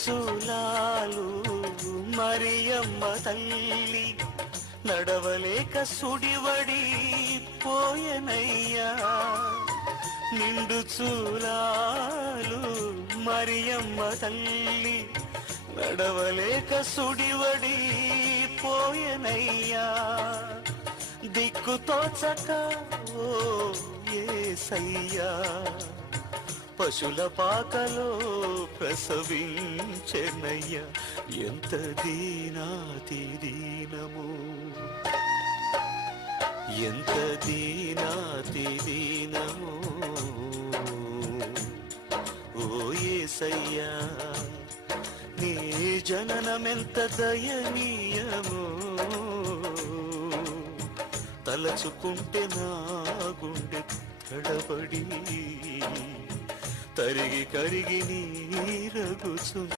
చూలాలు మరియమ్మ తల్లి నడవలేక సుడివడి పోయనయ్యా. నిండు చూలాలు మరియమ్మ తల్లి నడవలేక సుడివడి పోయనయ్యా. దిక్కుతోచక ఓ యేసయ్యా పశుల పాకలో ప్రసవించెనయ్యా. ఎంత దీనాతి దీనము, ఎంత దీనాతి దీనము ఓ యేసయ్యా. నీ జననమెంత దయనీయము, తలచుకుంటే నా గుండె తడబడి తరిగి కరిగి నీరగుచు.